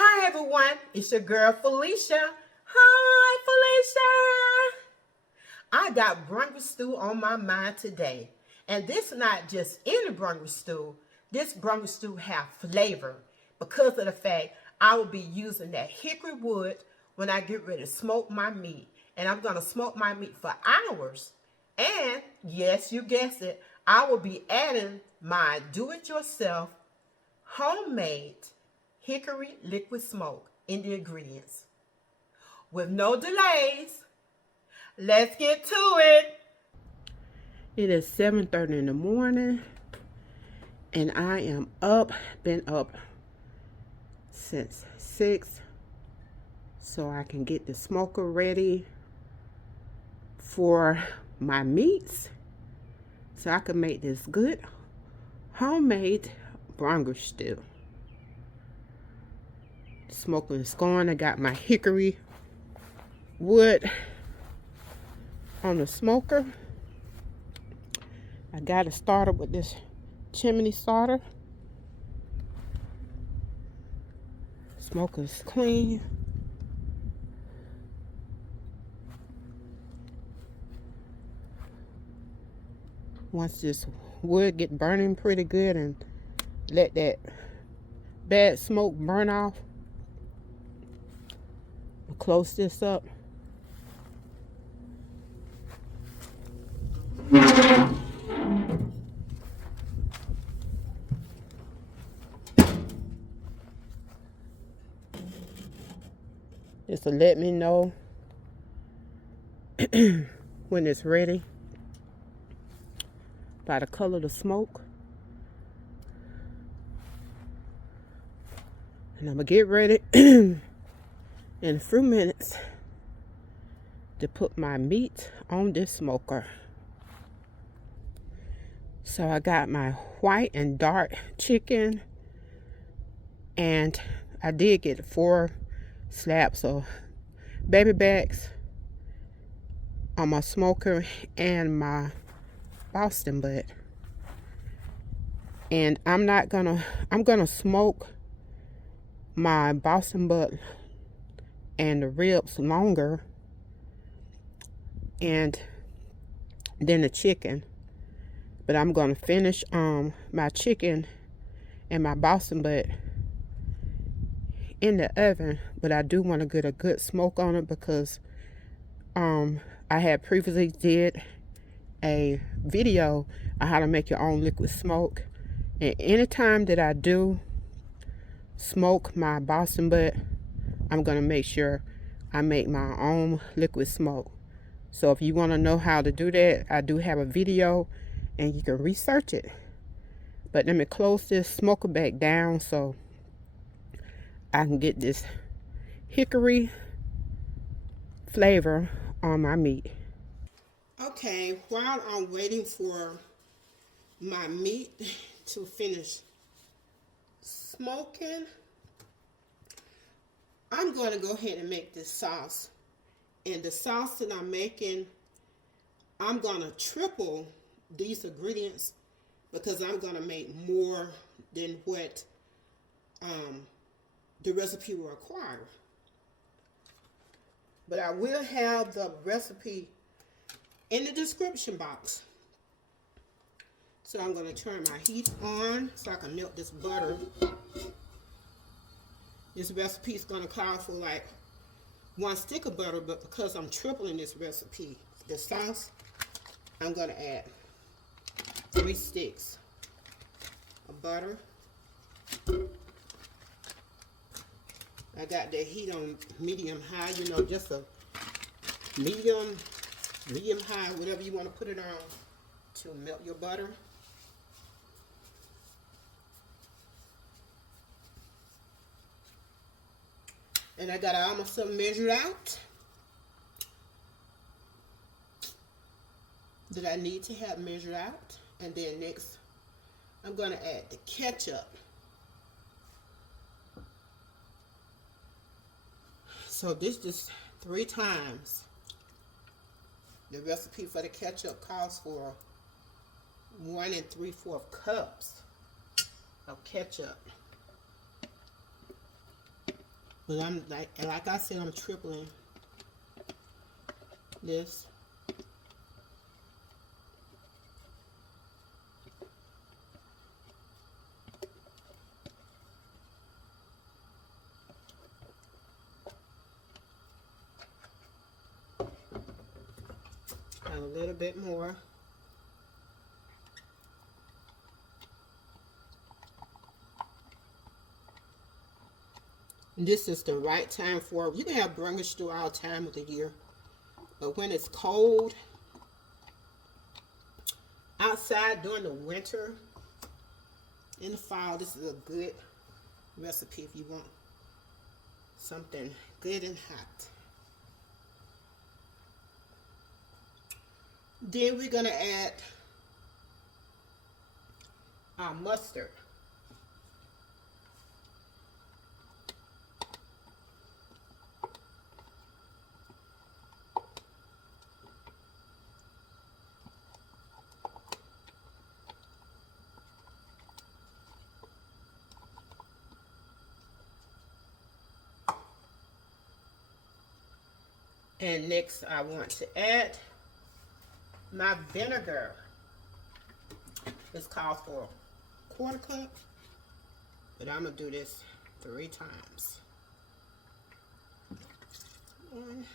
Hi everyone, it's your girl Felicia. Hi Felicia. I got Brunswick stew on my mind today. And this not just any Brunswick stew. This Brunswick stew have flavor because of the fact I will be using that hickory wood when I get ready to smoke my meat. And I'm going to smoke my meat for hours. And yes, you guessed it, I will be adding my do-it-yourself homemade hickory liquid smoke in the ingredients. With no delays, let's get to it. It is 7:30 in the morning and I am up, been up since 6 so I can get the smoker ready for my meats so I can make this good homemade Brunswick stew. Smoker is going. I got my hickory wood on the smoker. I got it started with this chimney starter. Smoker's clean. Once this wood get burning pretty good and let that bad smoke burn off, I'll close this up. Just to let me know when it's ready by the color of the smoke. And I'm gonna get ready in a few minutes to put my meat on this smoker. So I got my white and dark chicken, and I did get 4 slabs of baby backs on my smoker and my Boston butt. And I'm gonna smoke my Boston butt and the ribs longer and then the chicken. But I'm gonna finish my chicken and my Boston butt in the oven. But I do want to get a good smoke on it because I had previously did a video on how to make your own liquid smoke. And anytime that I do smoke my Boston butt, I'm gonna make sure I make my own liquid smoke. So if you want to know how to do that, I do have a video and you can research it. But let me close this smoker back down so I can get this hickory flavor on my meat. Okay, while I'm waiting for my meat to finish smoking, I'm going to go ahead and make this sauce. And the sauce that I'm making, I'm going to triple these ingredients because I'm going to make more than what the recipe will require. But I will have the recipe in the description box. So I'm going to turn my heat on so I can melt this butter. This recipe is going to call for like 1 stick of butter, but because I'm tripling this recipe, the sauce, I'm going to add 3 sticks of butter. I got the heat on medium high, you know, just a medium high, whatever you want to put it on to melt your butter. And I got almost some measured out that I need to have measured out. And then next, I'm going to add the ketchup. So this just 3 times. The recipe for the ketchup calls for 1 3/4 cups of ketchup. But I'm like I said, I'm tripling this. And a little bit more. This is the right time for it. You can have Brunswick stew all time of the year. But when it's cold outside during the winter, in the fall, this is a good recipe if you want something good and hot. Then we're going to add our mustard. And next I want to add my vinegar. It's called for a 1/4 cup, but I'm going to do this 3 times. 1.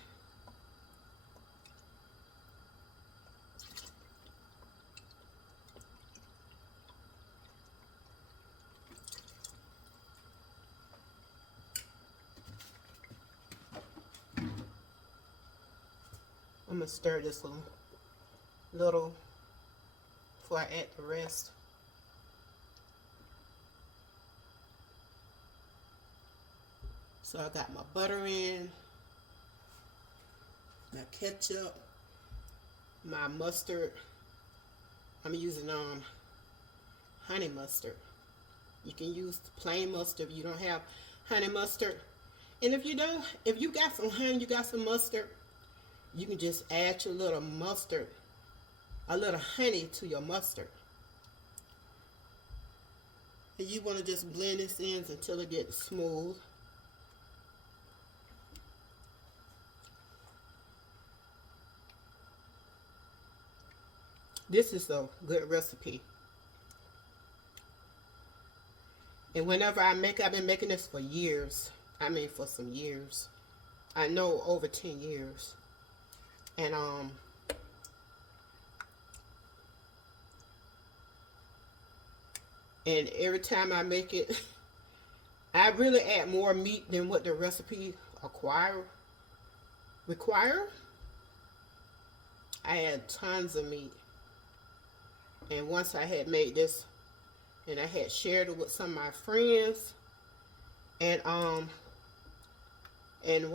I'm going to stir this a little before I add the rest. So I got my butter in, my ketchup, my mustard. I'm using honey mustard. You can use plain mustard if you don't have honey mustard. And if you got some honey, you got some mustard, you can just add your little mustard, a little honey to your mustard. And you want to just blend this in until it gets smooth. This is a good recipe. And whenever I make it, I've been making this for years. I mean, for some years. I know over 10 years. And every time I make it, I really add more meat than what the recipe require. I add tons of meat. And once I had made this, and I had shared it with some of my friends, and one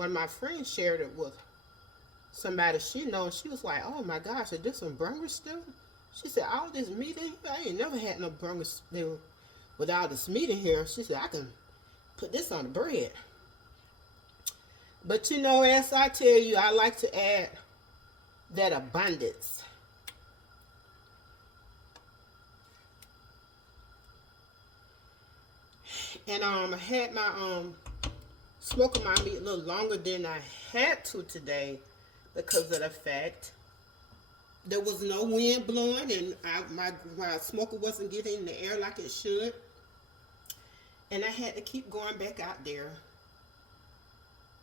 of my friends shared it with somebody she knows, she was like, "Oh my gosh, is this some Brunswick stew?" She said, "All this meat in here? I ain't never had no Brunswick stew with all this meat in here." She said, "I can put this on the bread." But you know, as I tell you, I like to add that abundance. And I had my smoking my meat a little longer than I had to today because of the fact there was no wind blowing, and my smoker wasn't getting in the air like it should. And I had to keep going back out there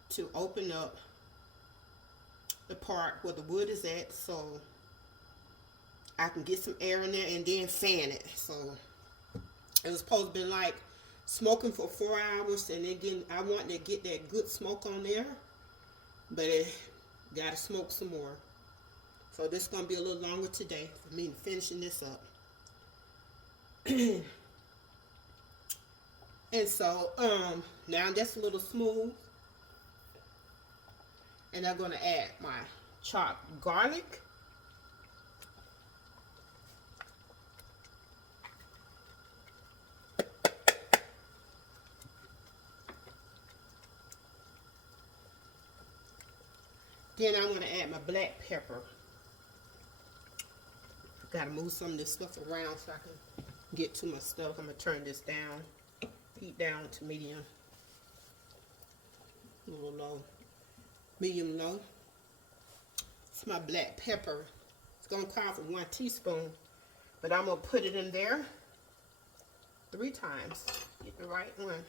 to open up the part where the wood is at so I can get some air in there and then fan it. So it was supposed to be like smoking for 4 hours, and again, I wanted to get that good smoke on there, but it got to smoke some more. So this is going to be a little longer today for me finishing this up. And so, now that's a little smooth. And I'm going to add my chopped garlic. Then I'm going to add my black pepper. Got to move some of this stuff around so I can get to my stuff. I'm going to turn this down, heat down to medium. a little low, medium low. It's my black pepper. It's gonna call for 1 teaspoon, but I'm gonna put it in there 3 times. Get the right one.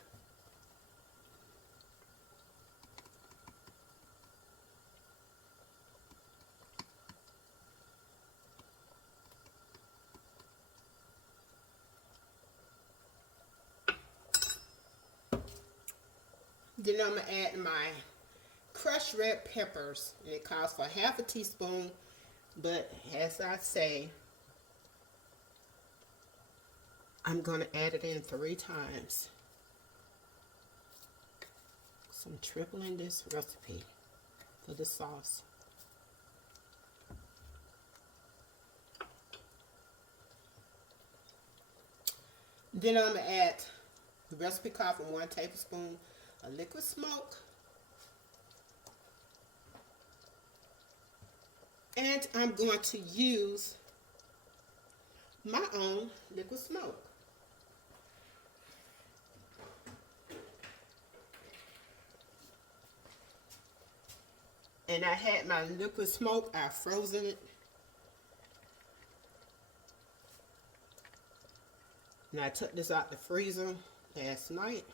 Then I'm gonna add my crushed red peppers, and it calls for 1/2 teaspoon, but as I say, I'm gonna add it in 3 times. So I'm tripling this recipe for the sauce. Then I'm gonna add the recipe called for 1 tablespoon of liquid smoke. And I'm going to use my own liquid smoke. And I had my liquid smoke, I frozen it. And I took this out the freezer last night.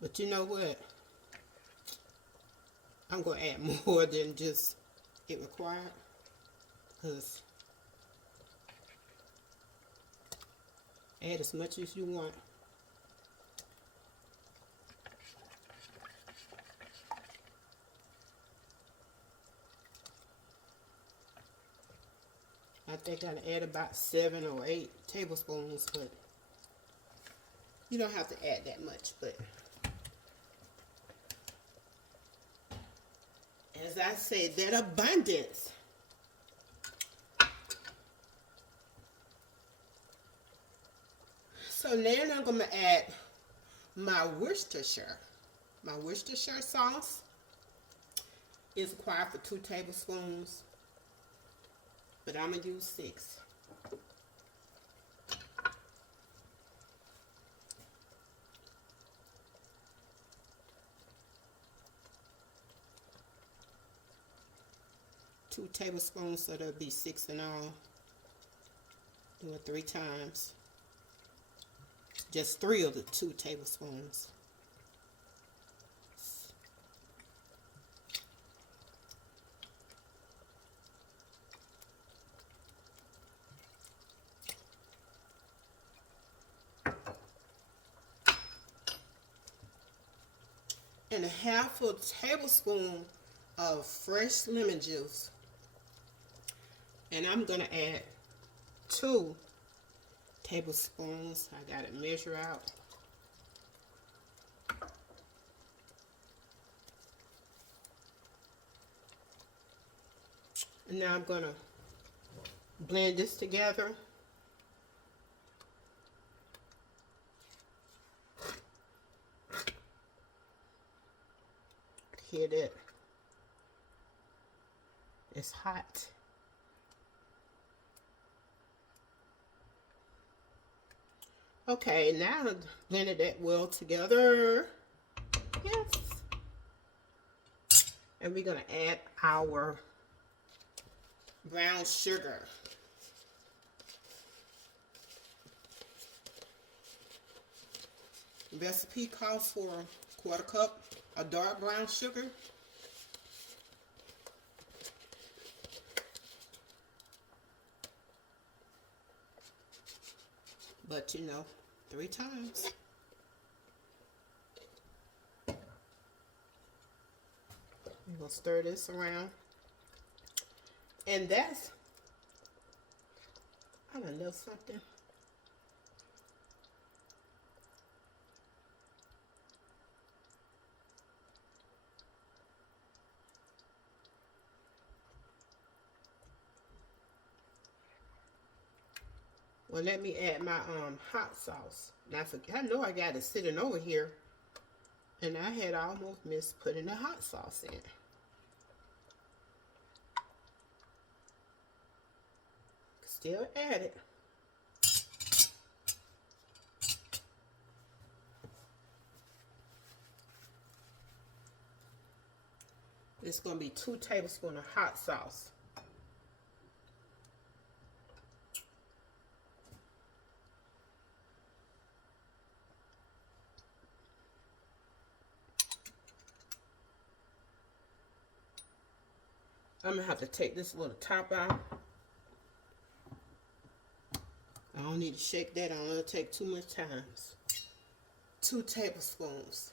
But you know what? I'm going to add more than just it required. Because add as much as you want. I think I'd add about 7 or 8 tablespoons, but you don't have to add that much. But as I said, that abundance. So now I'm going to add my Worcestershire. My Worcestershire sauce is required for 2 tablespoons. But I'm going to use 6. Two tablespoons, so that'll be 6 in all. Do it 3 times. Just 3 of the 2 tablespoons. And 1/2 tablespoon of fresh lemon juice. And I'm going to add 2 tablespoons. I got it measure out. And now I'm going to blend this together. Hear that? It's hot. Okay, now I've blended that well together. Yes. And we're going to add our brown sugar. The recipe calls for 1/4 cup of dark brown sugar. But you know, 3 times. We're going to stir this around. And that's, I don't know something. Well, let me add my hot sauce. Now, I know I got it sitting over here, and I had almost missed putting the hot sauce in. Still add it. It's going to be 2 tablespoons of hot sauce. I'm going to have to take this little top out. I don't need to shake that on. It'll take too much time. 2 tablespoons.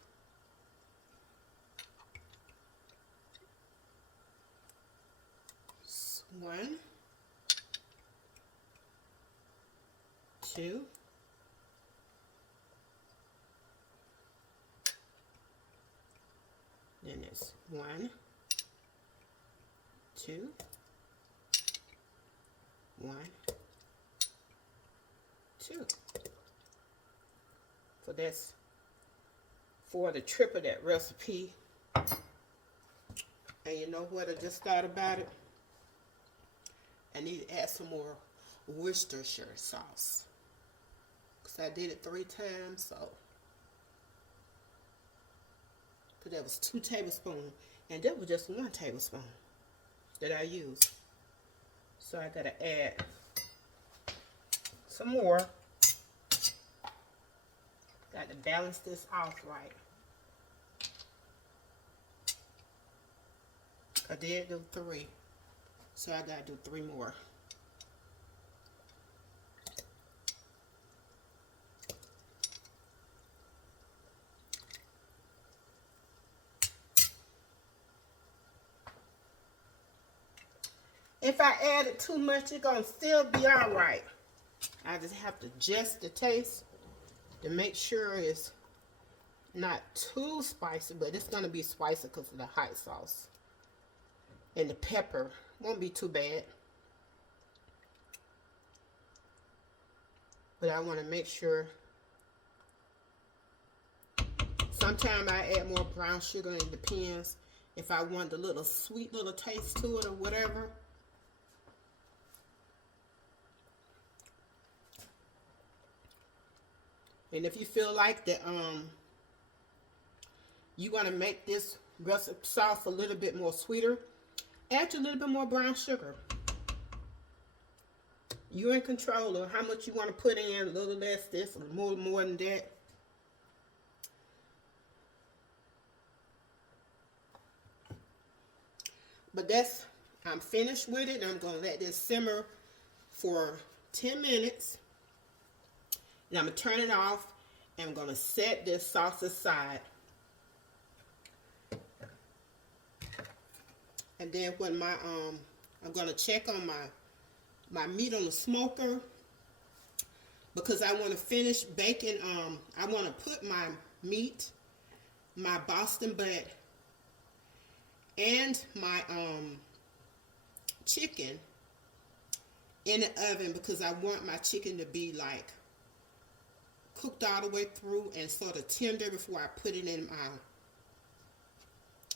One, 2, then it's 1, 2, 1, 2. So that's for the triple that recipe. And you know what I just thought about it? I need to add some more Worcestershire sauce. Because I did it 3 times, so. Because that was 2 tablespoons. And that was just 1 tablespoon that I used. So I got to add some more. Got to balance this off right. I did do 3. So I gotta do 3 more. If I added too much, it's gonna still be all right. I just have to adjust the taste to make sure it's not too spicy, but it's gonna be spicy because of the hot sauce. And the pepper won't be too bad. But I want to make sure. Sometimes I add more brown sugar, and it depends if I want a little sweet little taste to it or whatever. And if you feel like that you want to make this recipe sauce a little bit more sweeter, add a little bit more brown sugar. You're in control of how much you want to put in, a little less this, or more than that. But that's, I'm finished with it. I'm going to let this simmer for 10 minutes. And I'm going to turn it off, and I'm going to set this sauce aside. And then when my, I'm going to check on my meat on the smoker, because I want to finish baking. I want to put my meat, my Boston butt, and my chicken in the oven, because I want my chicken to be like cooked all the way through and sort of tender before I put it in my,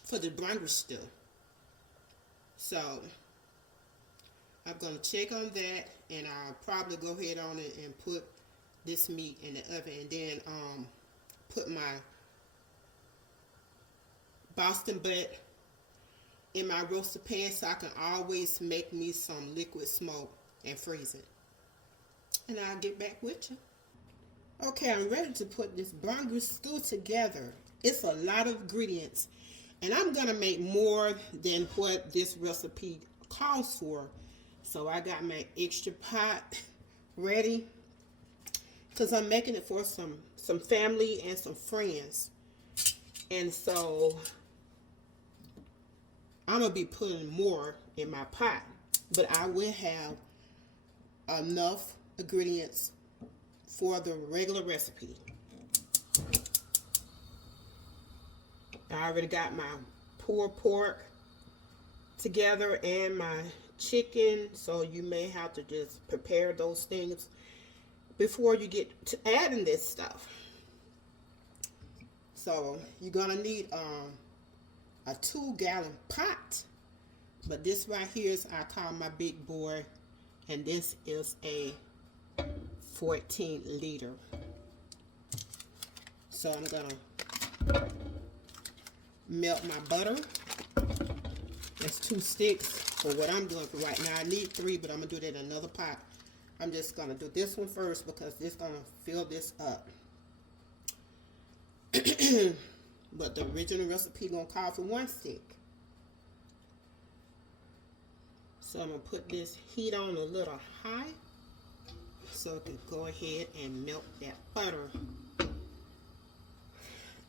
for the Brunswick stew. So I'm going to check on that, and I'll probably go ahead on it and put this meat in the oven, and then put my Boston butt in my roaster pan, so I can always make me some liquid smoke and freeze it. And I'll get back with you. Okay, I'm ready to put this Brunswick stew together. It's a lot of ingredients, and I'm going to make more than what this recipe calls for. So I got my extra pot ready, because I'm making it for some family and some friends. And so I'm going to be putting more in my pot, but I will have enough ingredients for the regular recipe. I already got my pulled pork together and my chicken, so you may have to just prepare those things before you get to adding this stuff. So you're gonna need a 2-gallon pot, but this right here is, I call my big boy, and this is a 14-liter. So I'm gonna melt my butter. That's 2 sticks for what I'm doing for right now. I need 3, but I'm going to do that in another pot. I'm just going to do this one first because this is going to fill this up. But the original recipe going to call for 1 stick. So I'm going to put this heat on a little high so it can go ahead and melt that butter.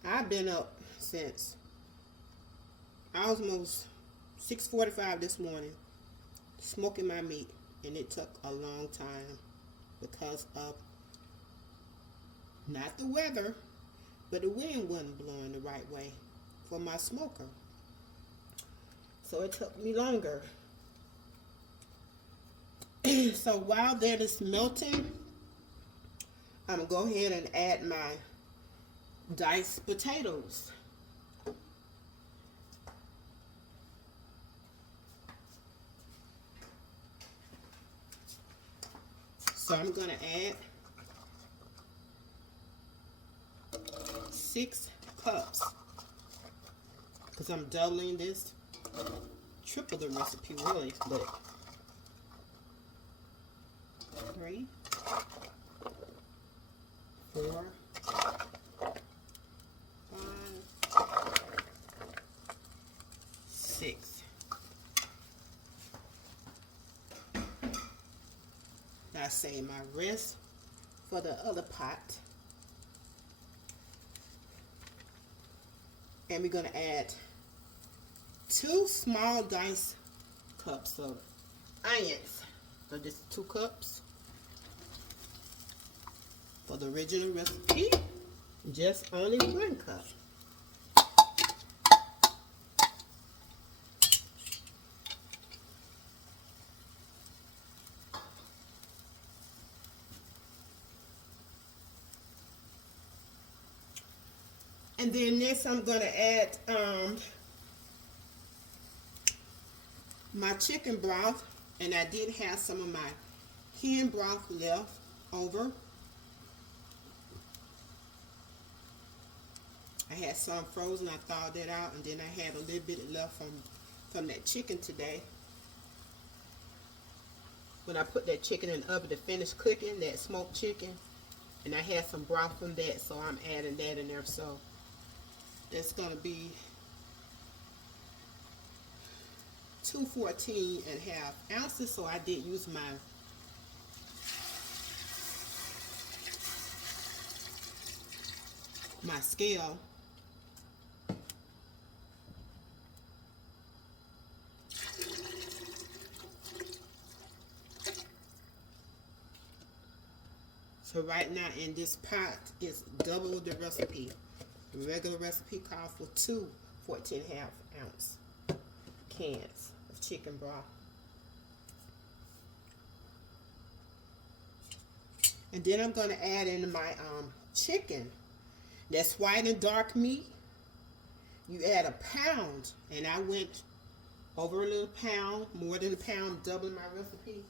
I've been up since almost 6:45 this morning smoking my meat, and it took a long time because of not the weather, but the wind wasn't blowing the right way for my smoker. So it took me longer. So while that is melting, I'm going to go ahead and add my diced potatoes. So I'm going to add 6 cups because I'm doubling this, triple the recipe really, but 3, 4, 5, 6. I save my rest for the other pot. And we're going to add 2 small diced cups of onions. So just 2 cups. For the original recipe, just only 1 cup. And then next I'm going to add my chicken broth, and I did have some of my hen broth left over. I had some frozen, I thawed that out, and then I had a little bit left from that chicken today. When I put that chicken in the oven to finish cooking, that smoked chicken, and I had some broth from that, so I'm adding that in there. So that's going to be 2 14.5 ounces, so I did use my scale. So right now in this pot, it's double the recipe. The regular recipe calls for 2 14.5 ounce cans of chicken broth. And then I'm going to add in my chicken. That's white and dark meat. You add 1 pound, and I went over a little pound, more than 1 pound, doubling my recipe.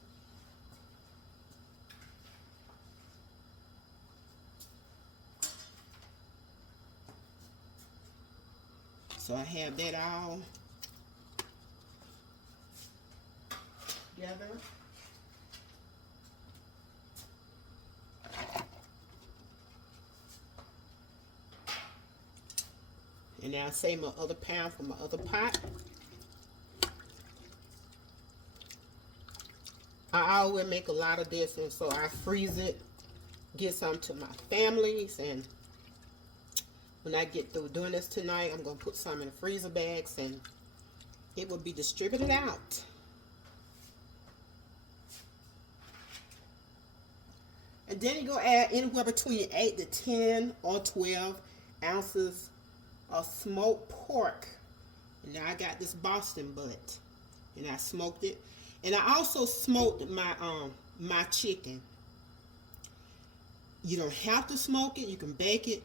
So I have that all together. And now I save my other pound for my other pot. I always make a lot of this, and so I freeze it, get some to my families, and when I get through doing this tonight, I'm going to put some in the freezer bags, and it will be distributed out. And then you're going to add anywhere between 8 to 10 or 12 ounces of smoked pork. And now I got this Boston butt, and I smoked it. And I also smoked my chicken. You don't have to smoke it, you can bake it.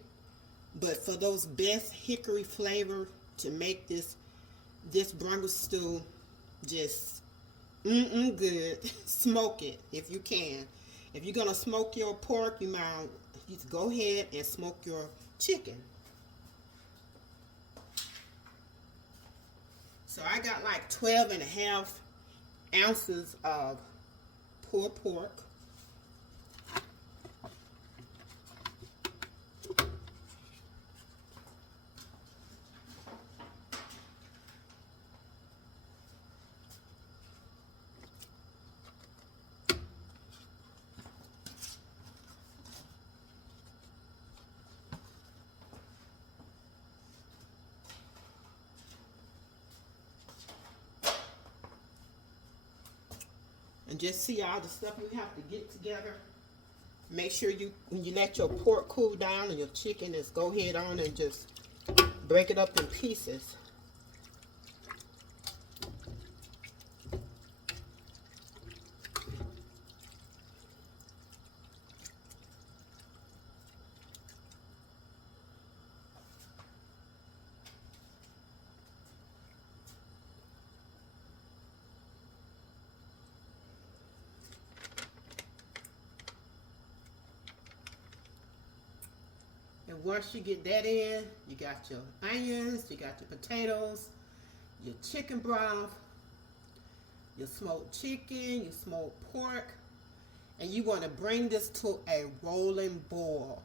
But for those best hickory flavor to make this Brunswick stew just good, smoke it if you can. If you're gonna smoke your pork, you just go ahead and smoke your chicken. So So I got like 12.5 ounces of pulled pork. And just see all the stuff we have to get together. Make sure when you let your pork cool down and your chicken, just go ahead on and just break it up in pieces. And once you get that in, you got your onions, you got your potatoes, your chicken broth, your smoked chicken, your smoked pork, and you want to bring this to a rolling boil.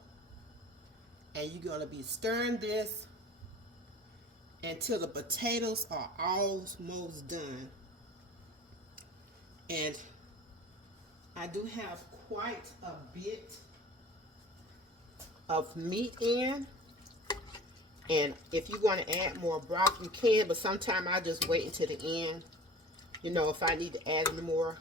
And you're going to be stirring this until the potatoes are almost done. And I do have quite a bit of meat in, and if you want to add more broth you can, but sometimes I just wait until the end, you know, if I need to add any more.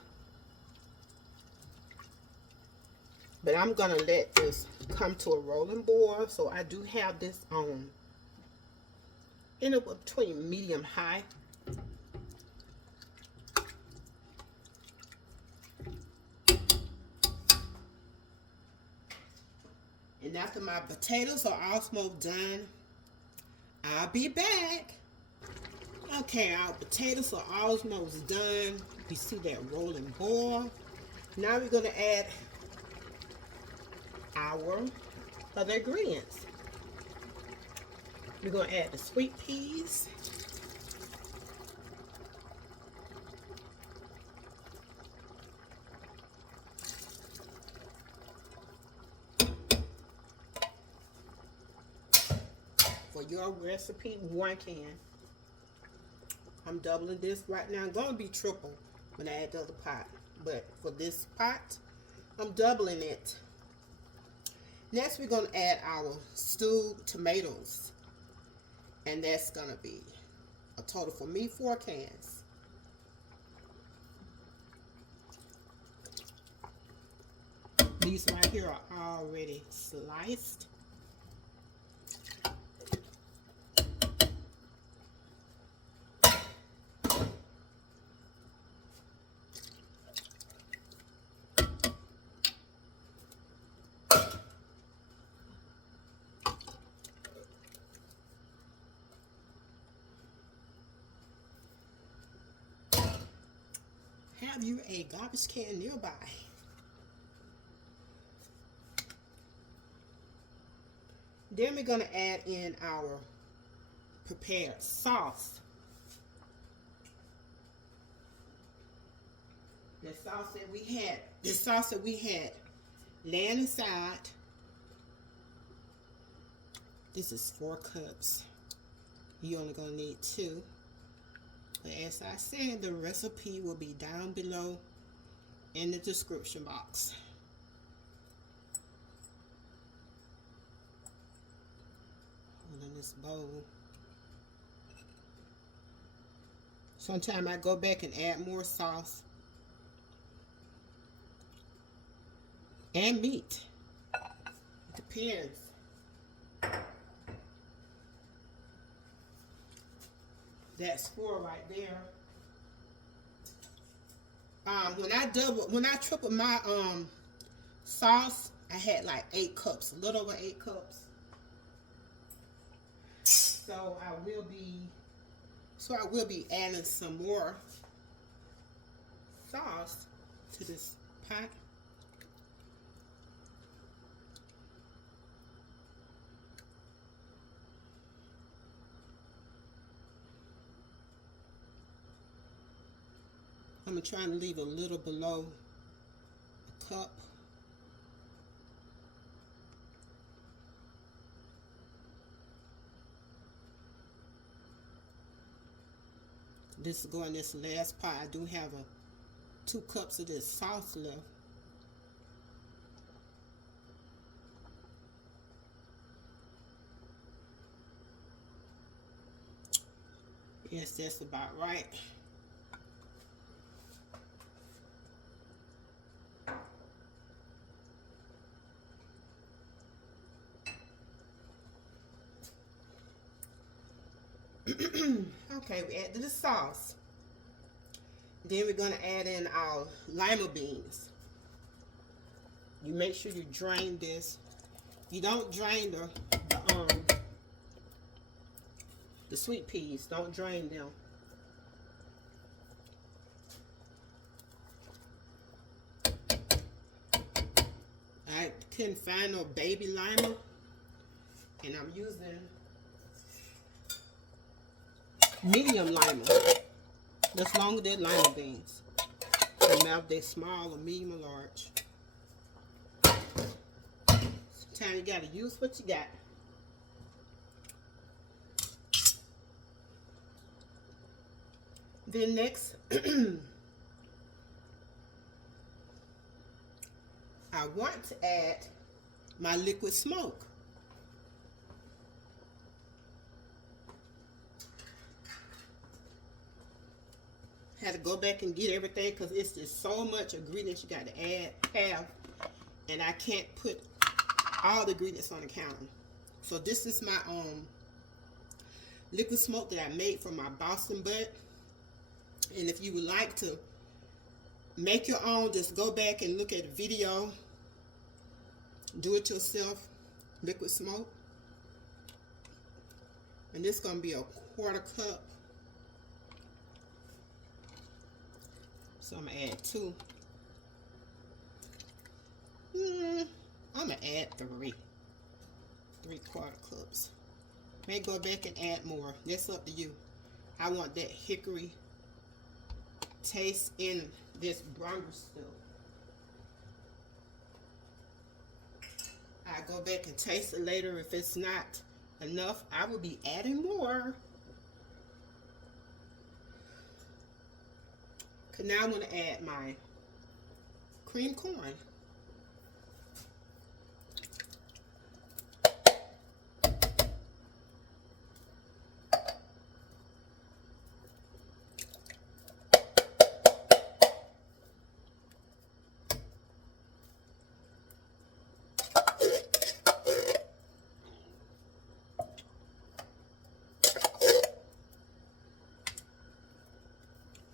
But I'm gonna let this come to a rolling boil, so I do have this on between medium high. And after my potatoes are almost done, I'll be back. Okay, our potatoes are almost done. You see that rolling boil. Now we're going to add our other ingredients. We're going to add the sweet peas. For your recipe, 1 can. I'm doubling this right now. I'm going to be triple when I add the other pot. But for this pot, I'm doubling it. Next, we're going to add our stewed tomatoes. And that's going to be a total for me 4 cans. These right here are already sliced. Have you a garbage can nearby? Then we're going to add in our prepared sauce. The sauce that we had laying aside. This is 4 cups. You're only going to need 2. But as I said, the recipe will be down below in the description box. In this bowl. Sometimes I go back and add more sauce and meat. It depends. That's 4 right there. When I tripled my sauce, I had like 8 cups, a little over 8 cups. So I will be adding some more sauce to this pot. I'm trying to leave a little below the cup. This is going in this last pot. I do have 2 cups of this sauce left. Yes, that's about right. Okay, we add the sauce. Then we're going to add in our lima beans. You make sure you drain this. You don't drain the sweet peas. Don't drain them. I couldn't find no baby lima, and I'm using medium lima. That's longer than lima beans. No matter if they're small or medium or large. Sometimes you gotta use what you got. Then next, I want to add my liquid smoke. Had to go back and get everything because it's just so much ingredients you got to have, and I can't put all the ingredients on the counter. So this is my liquid smoke that I made from my Boston butt. And if you would like to make your own, just go back and look at the video. Do it yourself, liquid smoke. And this is going to be a 1/4 cup. So I'm going to add 2. I'm going to add 3. 3/4 cups. May go back and add more. That's up to you. I want that hickory taste in this Brunswick stew. I go back and taste it later. If it's not enough, I will be adding more. Cause now I'm going to add my cream corn.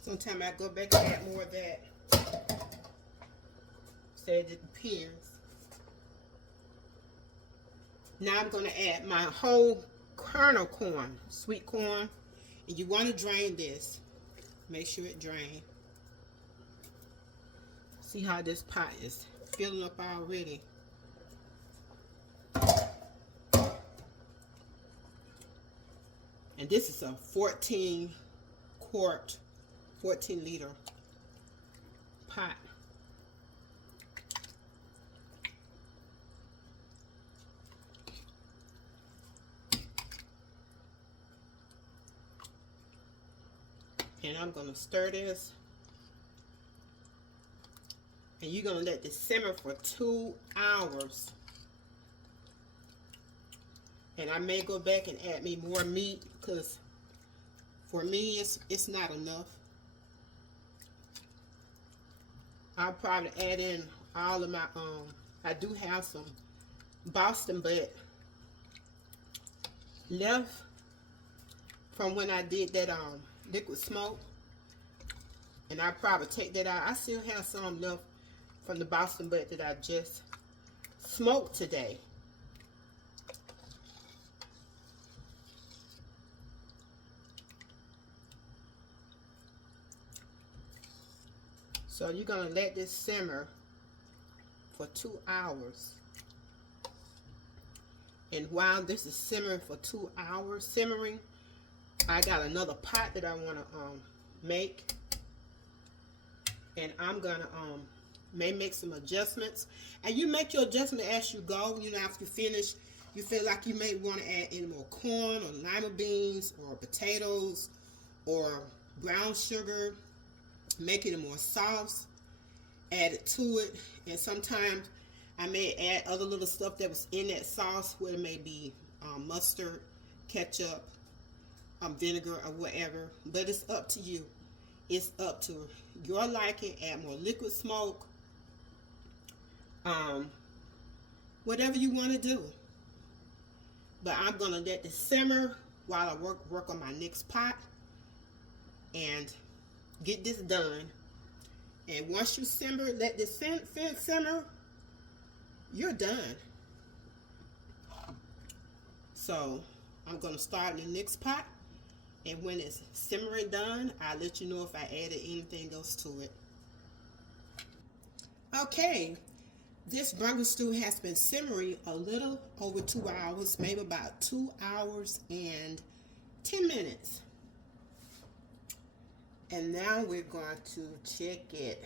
Sometimes I go back and add more of that. So it depends. Now I'm going to add my whole kernel corn, sweet corn. And you want to drain this. Make sure it drains. See how this pot is filling up already. And this is a 14 liter pot. And I'm going to stir this. And you're going to let this simmer for 2 hours. And I may go back and add me more meat because for me it's not enough. I'll probably add in all of my I do have some Boston butt left from when I did that liquid smoke, and I probably take that out. I still have some left from the Boston butt that I just smoked today. So you're going to let this simmer for 2 hours. And while this is simmering for 2 hours, I got another pot that I want to make. And I'm gonna may make some adjustments. And you make your adjustment as you go. You know, after you finish, you feel like you may want to add any more corn or lima beans or potatoes or brown sugar, make it more sauce, add it to it. And sometimes I may add other little stuff that was in that sauce, where it may be mustard, ketchup, vinegar, or whatever. But it's up to you. It's up to your liking. Add more liquid smoke, whatever you want to do. But I'm gonna let this simmer while I work on my next pot and get this done. And once you simmer, let this simmer, you're done. So I'm gonna start in the next pot, and when it's simmering done, I'll let you know if I added anything else to it. Okay, this Brunswick stew has been simmering a little over 2 hours, maybe about 2 hours and 10 minutes. And now we're going to check it.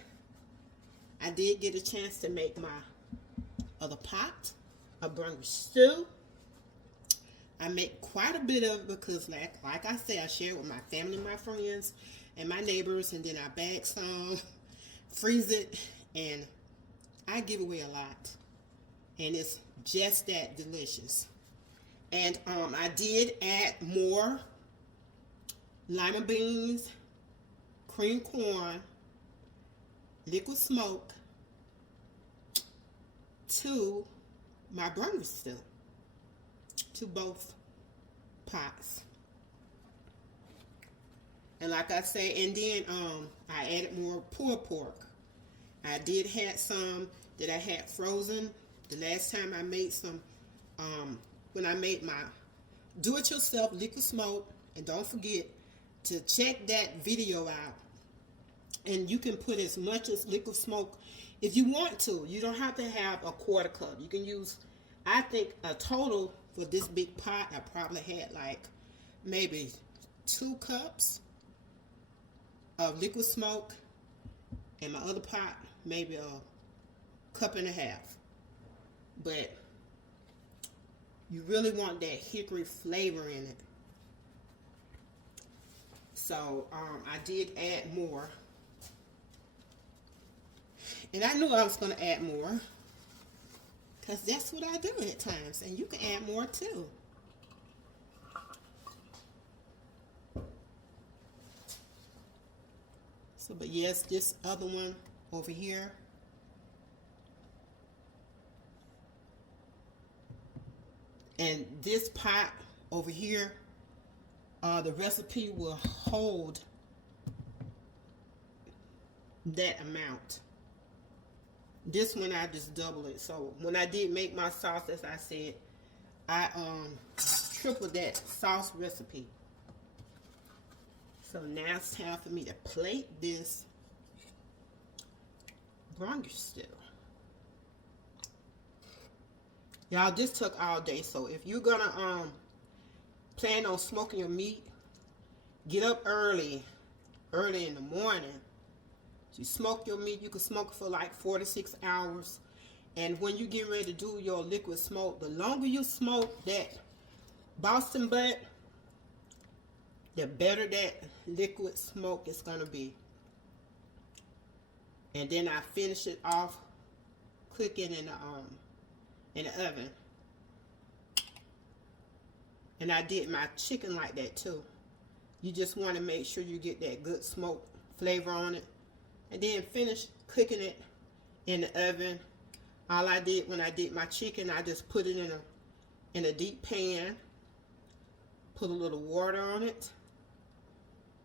I did get a chance to make my other pot, a Brunswick stew. I make quite a bit of it because, like I said, I share it with my family, my friends, and my neighbors, and then I bag some, freeze it, and I give away a lot. And it's just that delicious. And I did add more lima beans, cream corn, liquid smoke to my Brunswick stew, to both pots. And like I say, and then I added more pulled pork. I did have some that I had frozen the last time I made some, when I made my do-it-yourself liquid smoke. And don't forget to check that video out. And you can put as much as liquid smoke if you want to. You don't have to have a quarter cup. You can use, I think a total for this big pot, I probably had like maybe 2 cups of liquid smoke. And my other pot, maybe a cup and a half. But you really want that hickory flavor in it. So I did add more. And I knew I was going to add more, because that's what I do at times. And you can add more too. So, but yes, this other one over here. And this pot over here, the recipe will hold that amount. This one I just double it. So when I did make my sauce, as I said, I tripled that sauce recipe. So now it's time for me to plate this Brunswick stew. Y'all, this took all day. So if you're gonna plan on smoking your meat, get up early in the morning. You smoke your meat, you can smoke it for like 4 to 6 hours. And when you get ready to do your liquid smoke, the longer you smoke that Boston butt, the better that liquid smoke is gonna be. And then I finish it off cooking in the oven. And I did my chicken like that too. You just want to make sure you get that good smoke flavor on it. And then finish cooking it in the oven. All I did when I did my chicken, I just put it in a deep pan, put a little water on it,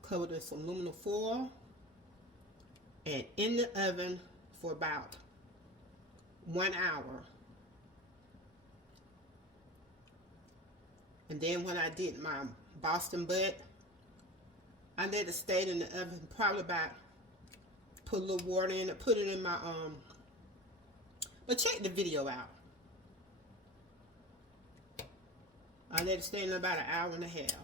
covered it with some aluminum foil, and in the oven for about 1 hour. And then when I did my Boston butt, I let it stay in the oven probably about, put a little water in it, put it in my, but check the video out. I let it stay in about 1.5 hours.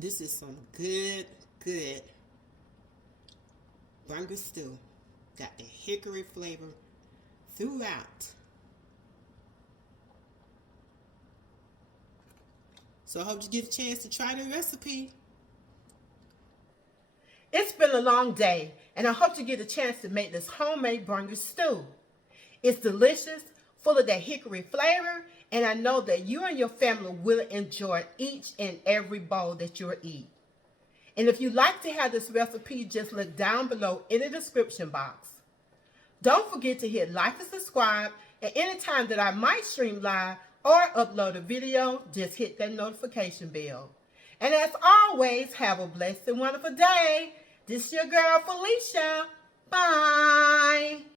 This is some good Brunswick stew. Got the hickory flavor throughout. So I hope you get a chance to try the recipe. It's been a long day, and I hope you get a chance to make this homemade Brunswick stew. It's delicious, full of that hickory flavor, and I know that you and your family will enjoy each and every bowl that you'll eat. And if you'd like to have this recipe, just look down below in the description box. Don't forget to hit like and subscribe, and anytime that I might stream live or upload a video, just hit that notification bell. And as always, have a blessed and wonderful day. This is your girl, Felicia.